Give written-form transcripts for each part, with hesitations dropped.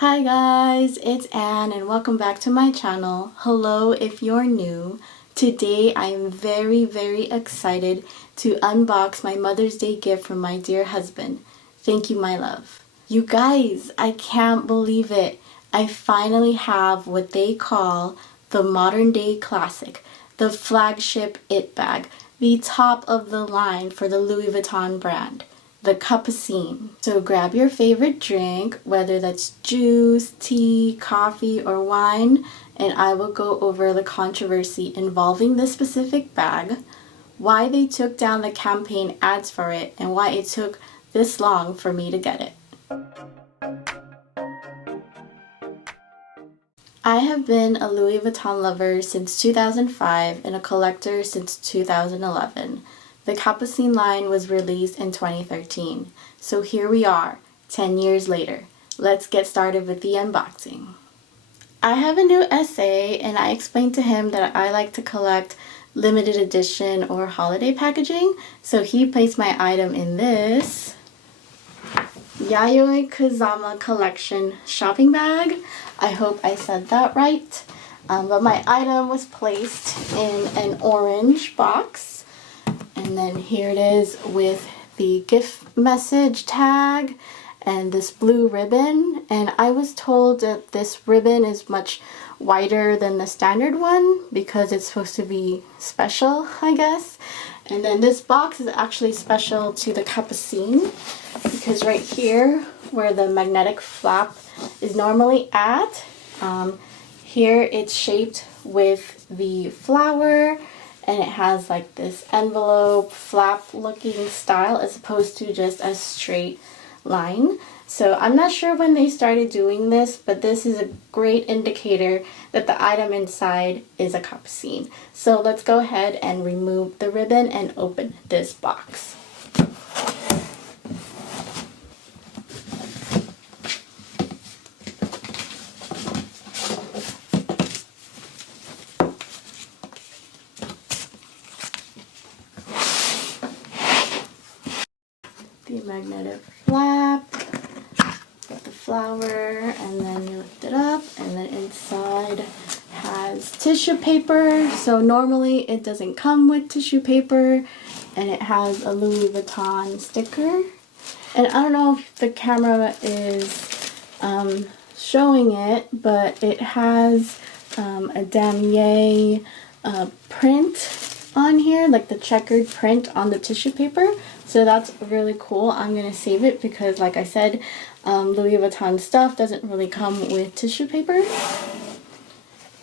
Hi guys, it's Anne and welcome back to my channel. Hello if you're new. Today I am very excited to unbox my Mother's Day gift from my dear husband. Thank you, my love. You guys, I can't believe it. I finally have what they call the modern day classic, the flagship it bag, the top of the line for the Louis Vuitton brand. The Capucines. So grab your favorite drink, whether that's juice, tea, coffee, or wine, and I will go over the controversy involving this specific bag, why they took down the campaign ads for it, and why it took this long for me to get it. I have been a Louis Vuitton lover since 2005 and a collector since 2011. The Capucines line was released in 2013, so here we are, 10 years later. Let's get started with the unboxing. I have a new essay and I explained to him that I like to collect limited edition or holiday packaging, so he placed my item in this Yayoi Kusama collection shopping bag. I hope I said that right. But my item was placed in an orange box. And then here it is with the gift message tag and this blue ribbon. And I was told that this ribbon is much wider than the standard one because it's supposed to be special, I guess. And then this box is actually special to the Capucines because right here where the magnetic flap is normally at, here it's shaped with the flower. And it has like this envelope flap looking style as opposed to just a straight line. So I'm not sure when they started doing this, but this is a great indicator that the item inside is a Capucines. So let's go ahead and remove the ribbon and open this box. The magnetic flap, got the flower, and then you lift it up, and then inside has tissue paper. So normally it doesn't come with tissue paper, and it has a Louis Vuitton sticker. And I don't know if the camera is showing it, but it has a damier print on here, like the checkered print on the tissue paper. So that's really cool. I'm going to save it because, like I said, Louis Vuitton stuff doesn't really come with tissue paper.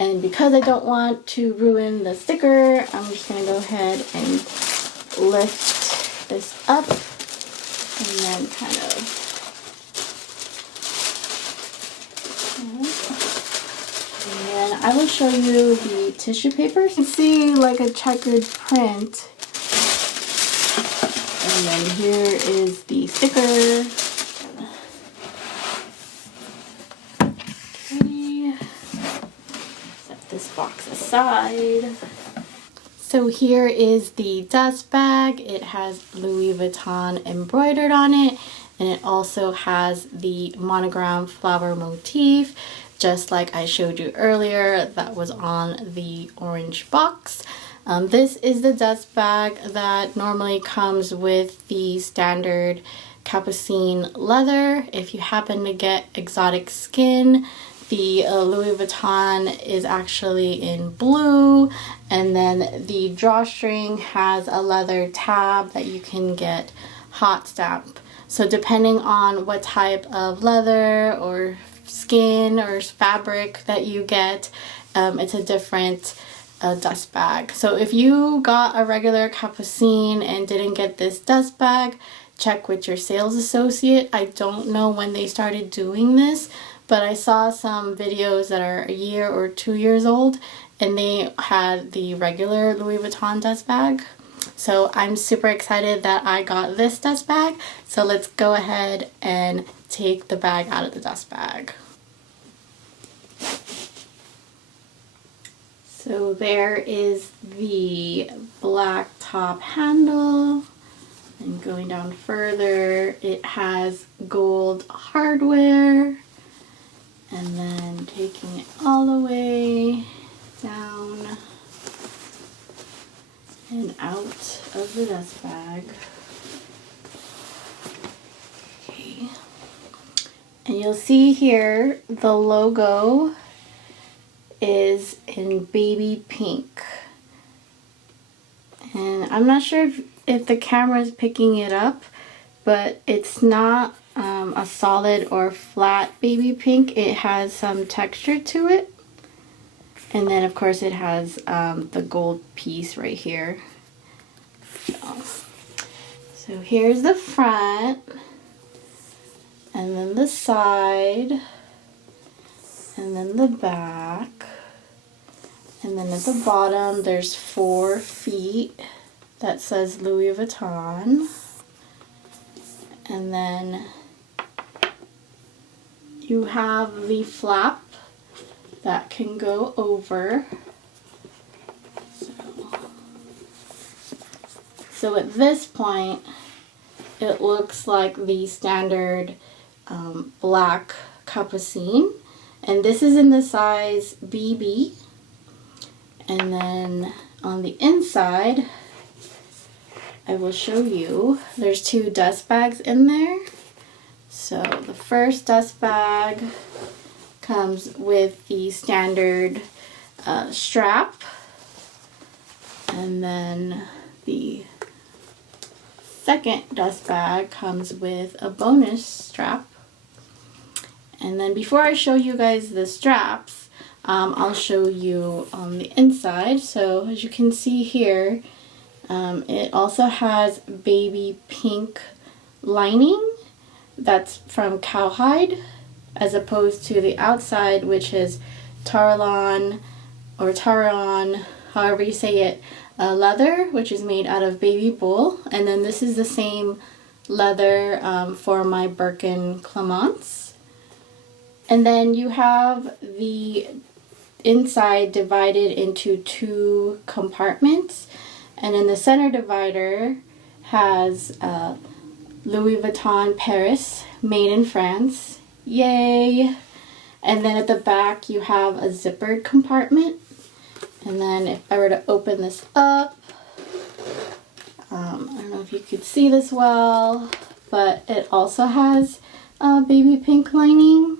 And because I don't want to ruin the sticker, I'm just going to go ahead and lift this up and then kind of and I will show you the tissue paper. You can see like a checkered print. And then here is the sticker. Okay. Set this box aside. So here is the dust bag. It has Louis Vuitton embroidered on it, and it also has the monogram flower motif, just like I showed you earlier that was on the orange box. This is the dust bag that normally comes with the standard Capucines leather. If you happen to get exotic skin, the Louis Vuitton is actually in blue, and then the drawstring has a leather tab that you can get hot stamp. So depending on what type of leather or skin or fabric that you get, it's a different dust bag. So if you got a regular Capucines and didn't get this dust bag, check with your sales associate. I don't know when they started doing this, but I saw some videos that are a year or 2 years old and they had the regular Louis Vuitton dust bag. So I'm super excited that I got this dust bag. So let's go ahead and take the bag out of the dust bag. So there is the black top handle, and going down further it has gold hardware, And then taking it all the way down and out of the dust bag. Okay. And you'll see here the logo is in baby pink. And I'm not sure if the camera is picking it up, but it's not a solid or flat baby pink. It has some texture to it. And then of course it has the gold piece right here. So here's the front, and then the side, and then the back. And then at the bottom there's 4 feet that says Louis Vuitton. And then you have the flap that can go over. So at this point, it looks like the standard black Capucine. And this is in the size BB. And then on the inside, I will show you, there's 2 dust bags in there. So the first dust bag comes with the standard strap, and then the second dust bag comes with a bonus strap. And then before I show you guys the straps, I'll show you on the inside. So as you can see here, it also has baby pink lining that's from cowhide, as opposed to the outside, which is Taron, however you say it, leather, which is made out of baby bull. And then this is the same leather for my Birkin Clements. And then you have the inside divided into 2 compartments, and in the center divider has Louis Vuitton Paris, made in France. Yay! And then at the back you have a zippered compartment. And then if I were to open this up, I don't know if you could see this well, but it also has a baby pink lining.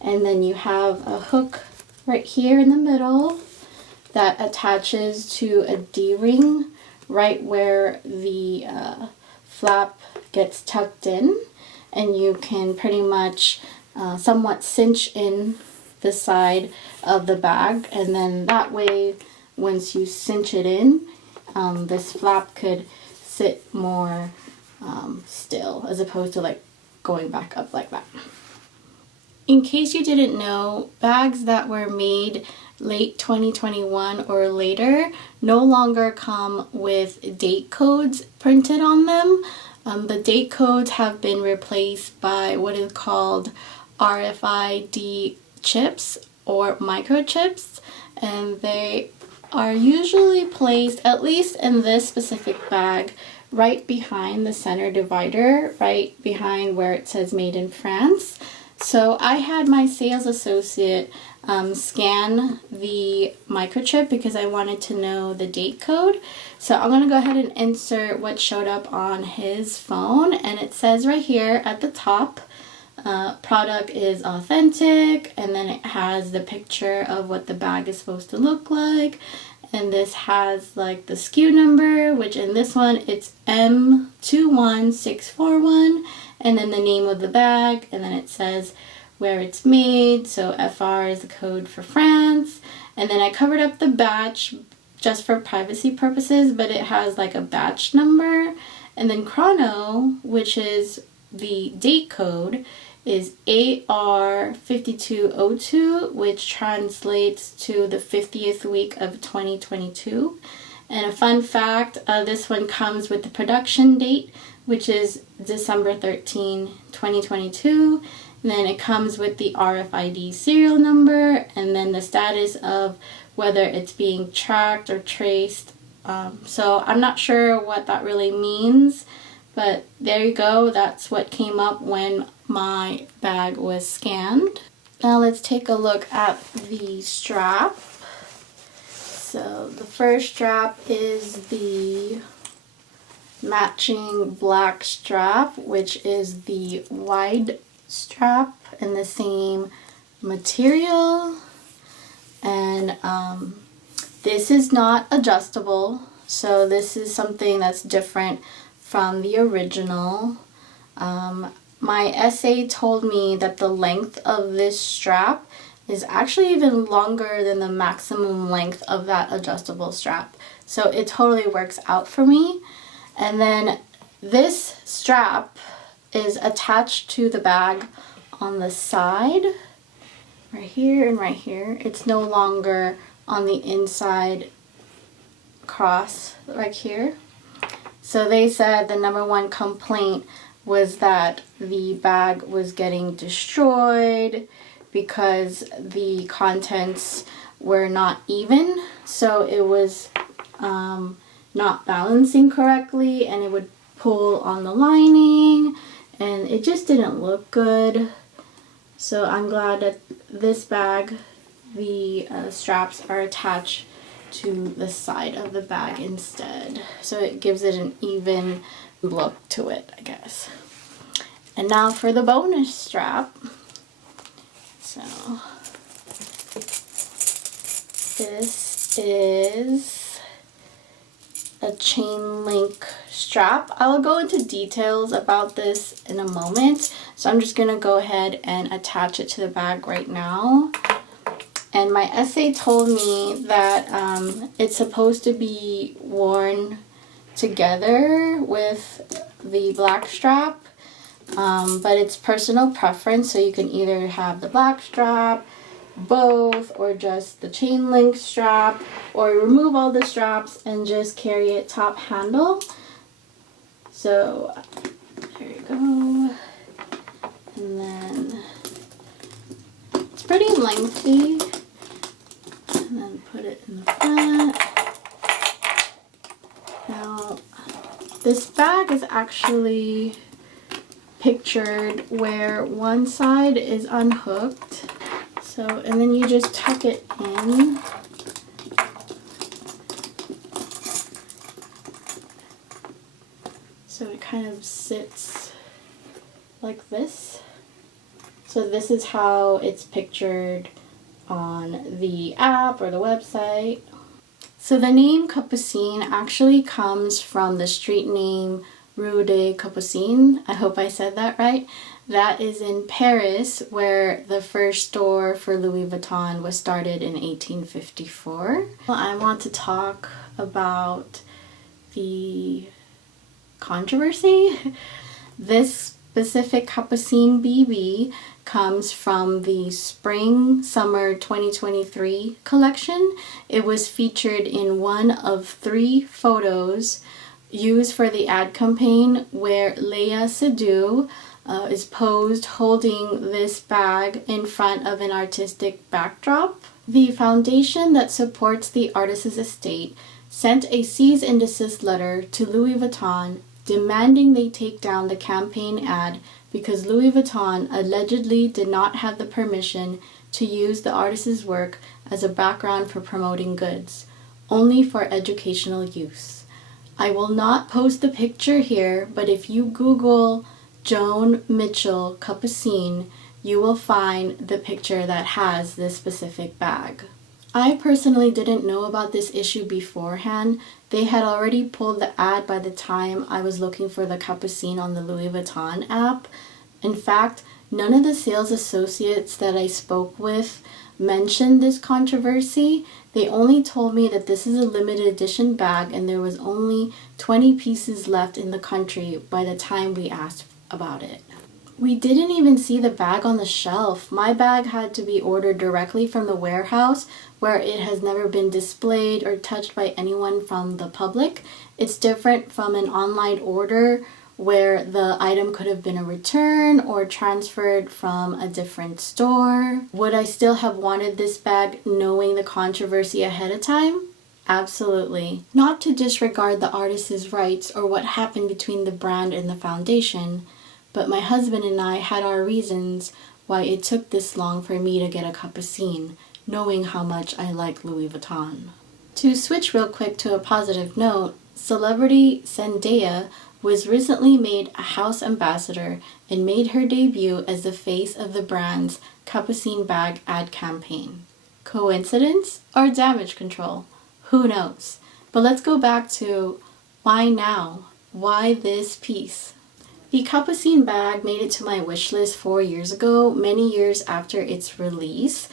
And then you have a hook right here in the middle that attaches to a D-ring right where the flap gets tucked in, and you can pretty much somewhat cinch in the side of the bag, and then that way once you cinch it in, this flap could sit more still, as opposed to like going back up like that. In case you didn't know, bags that were made late 2021 or later no longer come with date codes printed on them. The date codes have been replaced by what is called RFID chips or microchips, and they are usually placed, at least in this specific bag, right behind the center divider, right behind where it says made in France. So I had my sales associate scan the microchip because I wanted to know the date code. So I'm going to go ahead and insert what showed up on his phone, and it says right here at the top, product is authentic, and then it has the picture of what the bag is supposed to look like. And this has like the SKU number, which in this one it's M21641, and then the name of the bag, and then it says where it's made, so FR is the code for France. And then I covered up the batch just for privacy purposes, but it has like a batch number. And then chrono, which is the date code, is AR5202, which translates to the 50th week of 2022. And a fun fact, this one comes with the production date, which is December 13, 2022. And then it comes with the RFID serial number, and then the status of whether it's being tracked or traced. So I'm not sure what that really means, but there you go. That's what came up when my bag was scanned. Now let's take a look at the strap. So the first strap is the matching black strap, which is the wide strap in the same material. And this is not adjustable, so this is something that's different from the original. My essay told me that the length of this strap is actually even longer than the maximum length of that adjustable strap. So it totally works out for me. And then this strap is attached to the bag on the side, right here and right here. It's no longer on the inside cross right here. So they said the number one complaint was that the bag was getting destroyed because the contents were not even, so it was not balancing correctly, and it would pull on the lining, and it just didn't look good. So I'm glad that this bag, the straps are attached to the side of the bag instead, so it gives it an even look to it, I guess. And now for the bonus strap. So this is a chain link strap. I'll go into details about this in a moment, so I'm just gonna go ahead and attach it to the bag right now. And my essay told me that it's supposed to be worn together with the black strap, but it's personal preference, so you can either have the black strap, both, or just the chain link strap, or remove all the straps and just carry it top handle. So there you go. And then it's pretty lengthy. And then put it in the front. Now, this bag is actually pictured where one side is unhooked. So, and then you just tuck it in. So it kind of sits like this. So this is how it's pictured on the app or the website. So the name Capucine actually comes from the street name Rue des Capucines. I hope I said that right. That is in Paris, where the first store for Louis Vuitton was started in 1854. Well, I want to talk about the controversy. This specific Capucine BB comes from the Spring Summer 2023 collection. It was featured in one of 3 photos used for the ad campaign where Léa Seydoux is posed holding this bag in front of an artistic backdrop. The foundation that supports the artist's estate sent a cease and desist letter to Louis Vuitton demanding they take down the campaign ad because Louis Vuitton allegedly did not have the permission to use the artist's work as a background for promoting goods, only for educational use. I will not post the picture here, but if you Google Joan Mitchell Capucine, you will find the picture that has this specific bag. I personally didn't know about this issue beforehand. They had already pulled the ad by the time I was looking for the Capucine on the Louis Vuitton app. In fact, none of the sales associates that I spoke with mentioned this controversy. They only told me that this is a limited edition bag and there was only 20 pieces left in the country by the time we asked about it. We didn't even see the bag on the shelf. My bag had to be ordered directly from the warehouse where it has never been displayed or touched by anyone from the public. It's different from an online order where the item could have been a return or transferred from a different store. Would I still have wanted this bag knowing the controversy ahead of time? Absolutely. Not to disregard the artist's rights or what happened between the brand and the foundation, but my husband and I had our reasons why it took this long for me to get a Capucine, knowing how much I like Louis Vuitton. To switch real quick to a positive note, celebrity Zendaya was recently made a house ambassador and made her debut as the face of the brand's Capucine bag ad campaign. Coincidence or damage control? Who knows? But let's go back to why now? Why this piece? The Capucine bag made it to my wish list 4 years ago, many years after its release,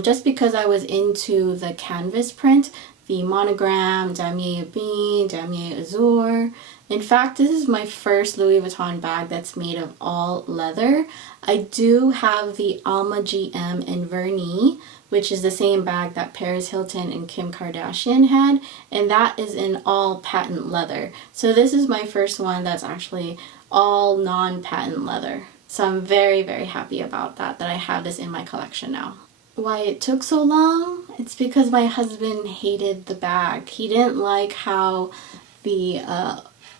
just because I was into the canvas print, the monogram, damier bean, damier azur. In fact, this is my first Louis Vuitton bag that's made of all leather. I do have the Alma GM in vernis, which is the same bag that Paris Hilton and Kim Kardashian had, and that is in all patent leather. So this is my first one that's actually all non-patent leather. So I'm very, very happy about that I have this in my collection now. Why it took so long? It's because my husband hated the bag. He didn't like how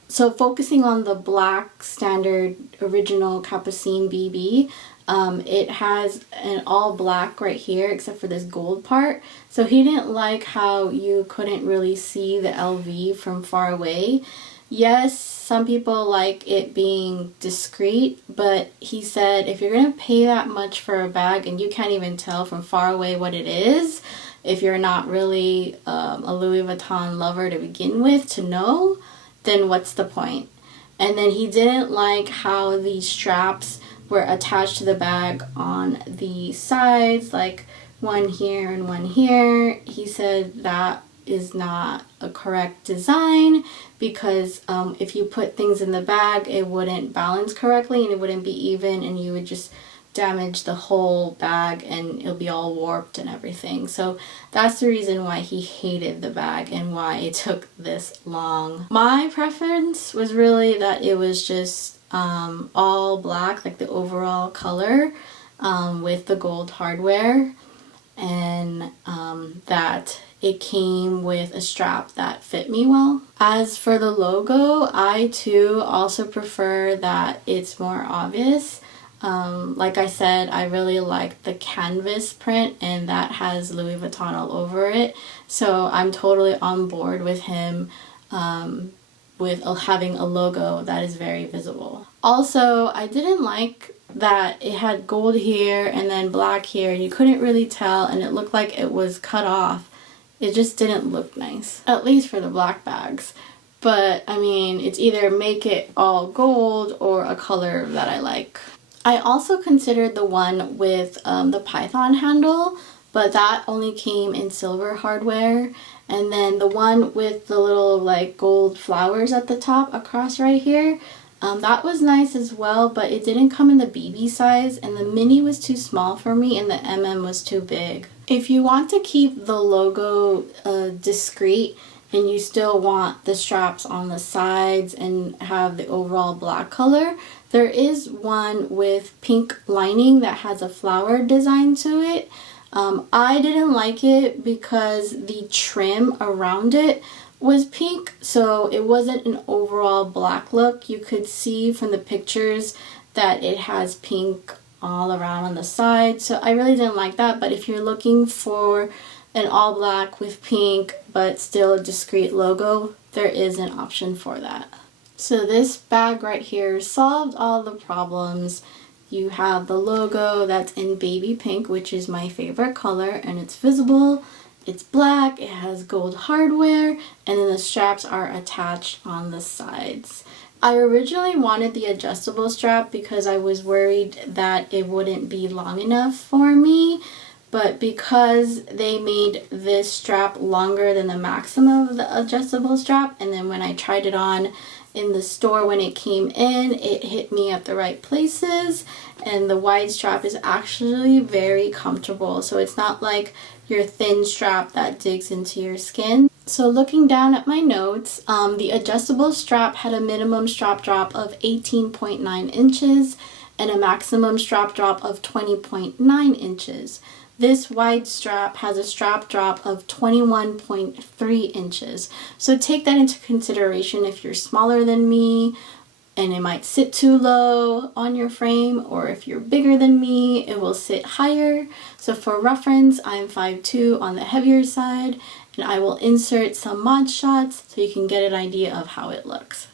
so focusing on the black standard original Capucine BB, it has an all black right here except for this gold part. So he didn't like how you couldn't really see the LV from far away. Yes, some people like it being discreet, but he said if you're going to pay that much for a bag and you can't even tell from far away what it is, if you're not really a Louis Vuitton lover to begin with to know, then what's the point? And then he didn't like how the straps were attached to the bag on the sides, like one here and one here. He said that is not a correct design because if you put things in the bag, it wouldn't balance correctly and it wouldn't be even, and you would just damage the whole bag and it'll be all warped and everything. So that's the reason why he hated the bag and why it took this long. My preference was really that it was just all black, like the overall color, with the gold hardware, and that it came with a strap that fit me well. As for the logo, I too also prefer that it's more obvious. Like I said, I really like the canvas print and that has Louis Vuitton all over it. So I'm totally on board with him with having a logo that is very visible. Also, I didn't like that it had gold here and then black here. You couldn't really tell and it looked like it was cut off. It just didn't look nice, at least for the black bags. But I mean, it's either make it all gold or a color that I like. I also considered the one with the python handle, but that only came in silver hardware. And then the one with the little like gold flowers at the top across right here, that was nice as well, but it didn't come in the BB size and the mini was too small for me and the MM was too big. If you want to keep the logo discreet and you still want the straps on the sides and have the overall black color, there is one with pink lining that has a flower design to it. I didn't like it because the trim around it was pink, so it wasn't an overall black look. You could see from the pictures that it has pink all around on the side, so I really didn't like that. But if you're looking for an all black with pink but still a discreet logo, there is an option for that. So this bag right here solved all the problems. You have the logo that's in baby pink, which is my favorite color, and it's visible. It's black, it has gold hardware, and then the straps are attached on the sides. I originally wanted the adjustable strap because I was worried that it wouldn't be long enough for me, but because they made this strap longer than the maximum of the adjustable strap, and then when I tried it on in the store when it came in, it hit me at the right places, and the wide strap is actually very comfortable. So it's not like your thin strap that digs into your skin. So looking down at my notes, the adjustable strap had a minimum strap drop of 18.9 inches and a maximum strap drop of 20.9 inches. This wide strap has a strap drop of 21.3 inches. So take that into consideration if you're smaller than me and it might sit too low on your frame, or if you're bigger than me, it will sit higher. So for reference, I'm 5'2" on the heavier side, and I will insert some mod shots so you can get an idea of how it looks.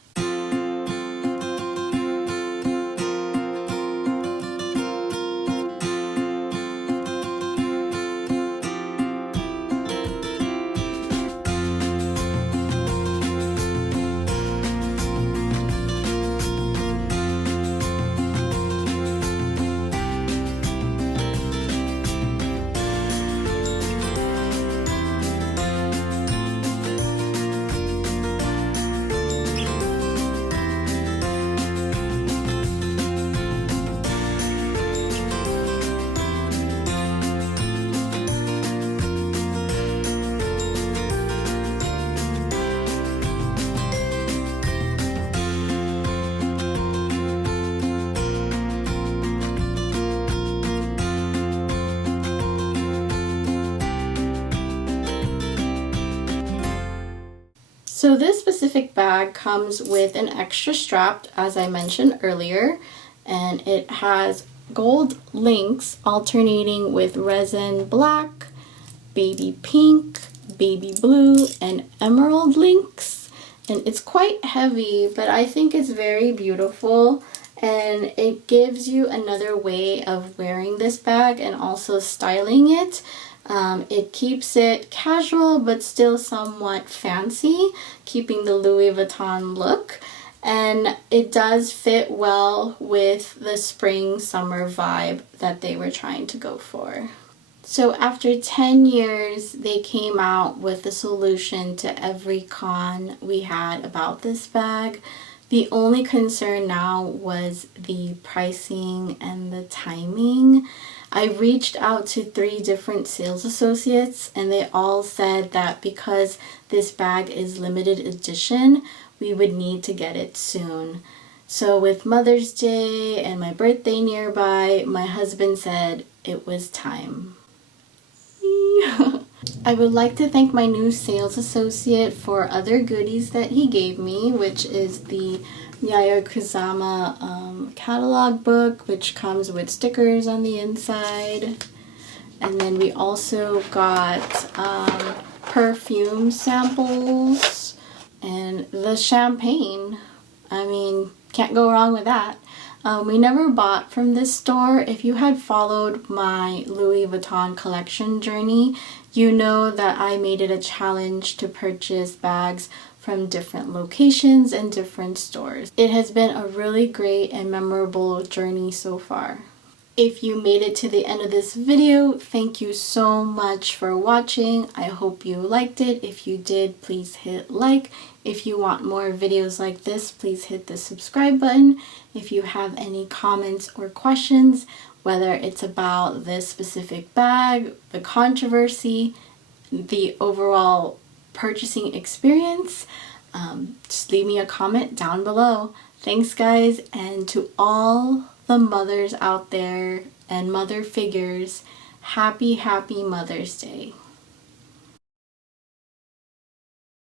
So this specific bag comes with an extra strap, as I mentioned earlier, and it has gold links alternating with resin black, baby pink, baby blue, and emerald links. And it's quite heavy, but I think it's very beautiful, and it gives you another way of wearing this bag and also styling it. It keeps it casual but still somewhat fancy, keeping the Louis Vuitton look, and it does fit well with the spring summer vibe that they were trying to go for. So after 10 years, they came out with a solution to every con we had about this bag. The only concern now was the pricing and the timing. I reached out to 3 different sales associates, and they all said that because this bag is limited edition, we would need to get it soon. So with Mother's Day and my birthday nearby, my husband said it was time. I would like to thank my new sales associate for other goodies that he gave me, which is the Yaya Kusama catalog book, which comes with stickers on the inside. And then we also got perfume samples and the champagne. I mean, can't go wrong with that. We never bought from this store. If you had followed my Louis Vuitton collection journey, you know that I made it a challenge to purchase bags from different locations and different stores. It has been a really great and memorable journey so far. If you made it to the end of this video, thank you so much for watching. I hope you liked it. If you did, please hit like. If you want more videos like this, please hit the subscribe button. If you have any comments or questions, whether it's about this specific bag, the controversy, the overall purchasing experience, just leave me a comment down below. Thanks guys, and to all the mothers out there and mother figures, happy Mother's Day.